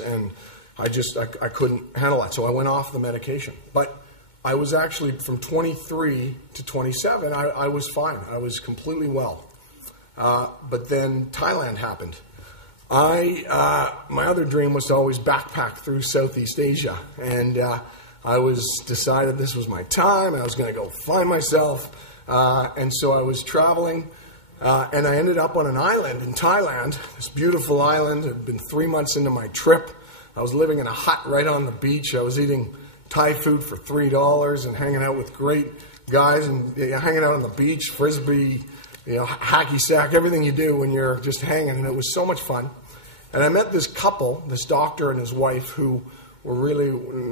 and I couldn't handle that, so I went off the medication. But I was actually, from 23 to 27, I was fine. I was completely well. But then Thailand happened. My other dream was to always backpack through Southeast Asia, and I decided this was my time. I was going to go find myself, and so I was traveling, and I ended up on an island in Thailand, this beautiful island. It had been 3 months into my trip. I was living in a hut right on the beach. I was eating Thai food for $3 and hanging out with great guys and hanging out on the beach, frisbee, hacky sack, everything you do when you're just hanging, and it was so much fun. And I met this couple, this doctor and his wife, who were really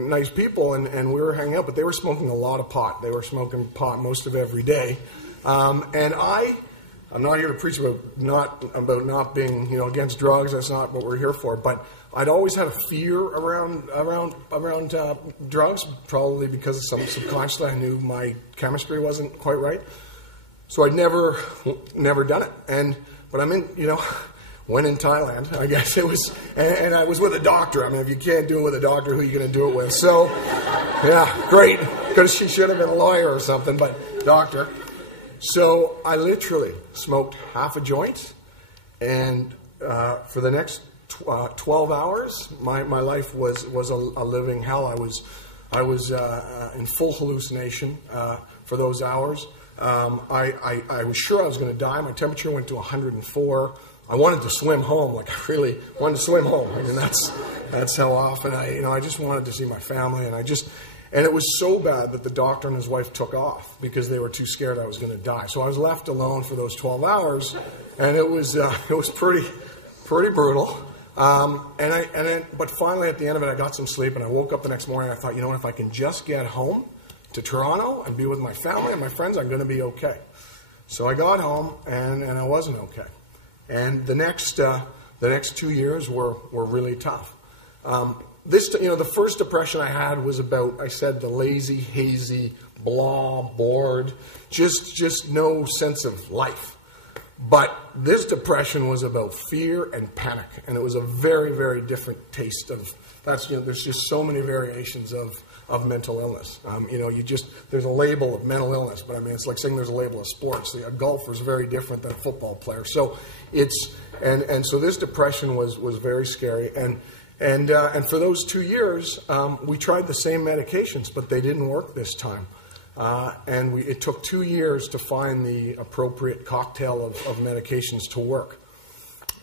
nice people, and we were hanging out, but they were smoking a lot of pot. They were smoking pot most of every day. And I'm not here to preach about not being against drugs. That's not what we're here for. But I'd always had a fear around drugs, probably because subconsciously I knew my chemistry wasn't quite right. So I'd never done it. But I'm in, when in Thailand, I guess it was, and I was with a doctor. I mean, if you can't do it with a doctor, who are you going to do it with? So, yeah, great, because she should have been a lawyer or something, but doctor. So I literally smoked half a joint, and for the next 12 hours, my life was a living hell. I was in full hallucination for those hours. I was sure I was going to die. My temperature went to 104. I wanted to swim home. Like, I really wanted to swim home. I mean, that's how often I just wanted to see my family, and it was so bad that the doctor and his wife took off because they were too scared I was going to die. So I was left alone for those 12 hours, and it was pretty brutal. But finally at the end of it, I got some sleep, and I woke up the next morning. I thought, what, if I can just get home to Toronto and be with my family and my friends, I'm going to be okay. So I got home, and I wasn't okay. And the next 2 years were really tough. The first depression I had was about, I said, the lazy, hazy, blah, bored, just no sense of life. But this depression was about fear and panic, and it was a very, very different taste of. There's just so many variations of mental illness. There's a label of mental illness, but I mean, it's like saying there's a label of sports. A golfer is very different than a football player. So so this depression was very scary, and for those 2 years, we tried the same medications, but they didn't work this time. It took 2 years to find the appropriate cocktail of medications to work.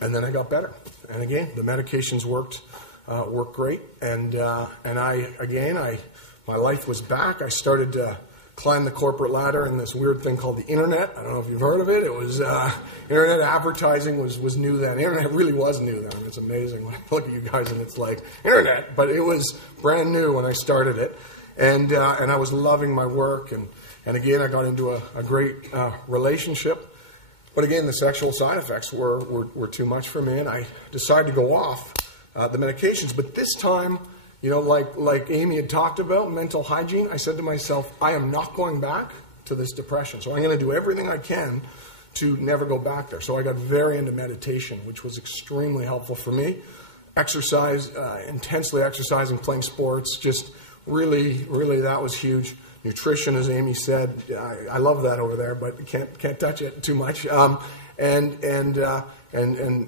And then I got better. And again, the medications worked great. And my life was back. I started to climb the corporate ladder in this weird thing called the internet. I don't know if you've heard of it. It was, internet advertising was new then. Internet really was new then. It's amazing when I look at you guys and it's like, internet. But it was brand new when I started it. And I was loving my work, and again, I got into a great relationship. But again, the sexual side effects were too much for me, and I decided to go off the medications. But this time, like Amy had talked about, mental hygiene, I said to myself, I am not going back to this depression. So I'm going to do everything I can to never go back there. So I got very into meditation, which was extremely helpful for me. Exercise, intensely exercising, playing sports, just really, that was huge. Nutrition, as Amy said, I love that over there, but can't touch it too much. And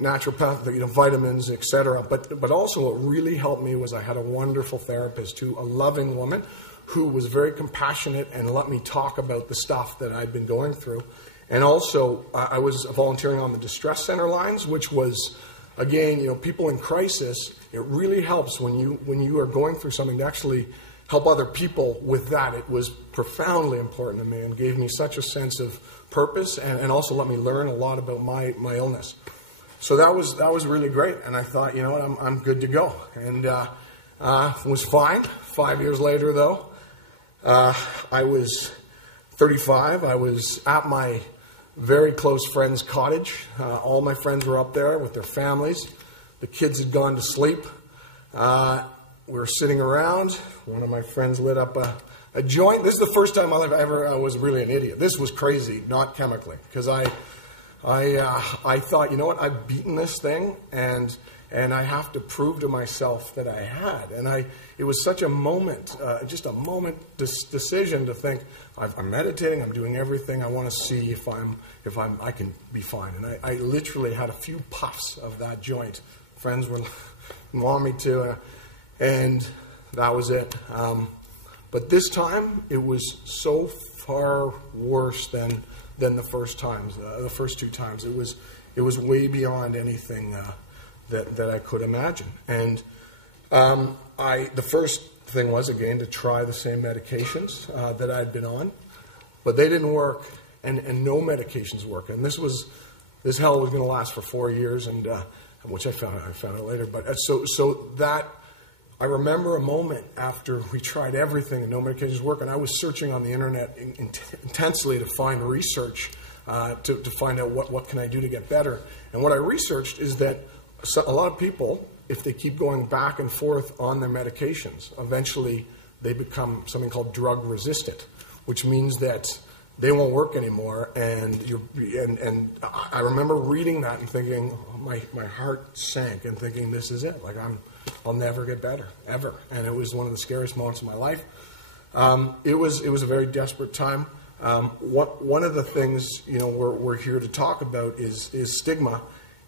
naturopathic, vitamins, etc. But also, what really helped me was I had a wonderful therapist, a loving woman, who was very compassionate and let me talk about the stuff that I'd been going through. And also, I was volunteering on the distress center lines, which was, again, people in crisis. It really helps when you are going through something to actually help other people with that. It was profoundly important to me and gave me such a sense of purpose, and also let me learn a lot about my illness. So that was really great, and I thought, what, I'm good to go. And it was fine. 5 years later, though, I was 35. I was at my very close friend's cottage. All my friends were up there with their families. The kids had gone to sleep. We were sitting around. One of my friends lit up a joint. This is the first time in my life I ever was really an idiot. This was crazy, not chemically, because I thought, I've beaten this thing, and and I have to prove to myself that I had. And it was such a moment, just a moment decision to think, I'm meditating, I'm doing everything. I want to see if I can be fine. And I literally had a few puffs of that joint. Friends were wanting me to, and that was it. But this time, it was so far worse than the first times, the first two times. It was way beyond anything that I could imagine. And the first thing was, again, to try the same medications that I'd been on, but they didn't work, and no medications worked. And this hell was going to last for 4 years, and which I found out later. But so that. I remember a moment after we tried everything and no medications work, and I was searching on the internet intensely to find research to find out what can I do to get better. And what I researched is that a lot of people, if they keep going back and forth on their medications, eventually they become something called drug resistant, which means that they won't work anymore. And I remember reading that and thinking, my heart sank, and thinking, this is it. Like I'll never get better, ever. And it was one of the scariest moments of my life. It was a very desperate time. One of the things we're here to talk about is stigma,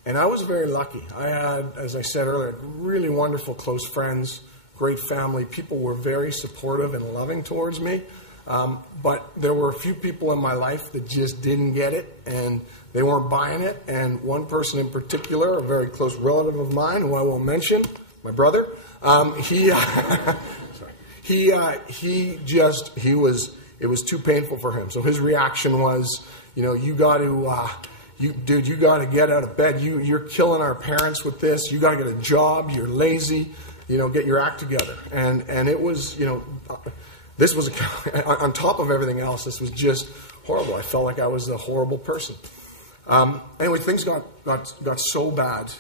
and I was very lucky. I had, as I said earlier, really wonderful close friends, great family. People were very supportive and loving towards me, but there were a few people in my life that just didn't get it, and they weren't buying it. And one person in particular, a very close relative of mine, who I won't mention, my brother, it was too painful for him. So his reaction was, you got to get out of bed. You're killing our parents with this. You got to get a job. You're lazy. Get your act together. And it was, this was on top of everything else. This was just horrible. I felt like I was a horrible person. Anyway, things got so bad.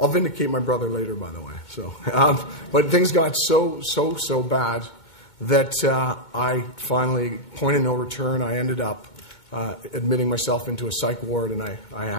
I'll vindicate my brother later, by the way. So, but things got so bad that I finally, point of no return, I ended up admitting myself into a psych ward, and I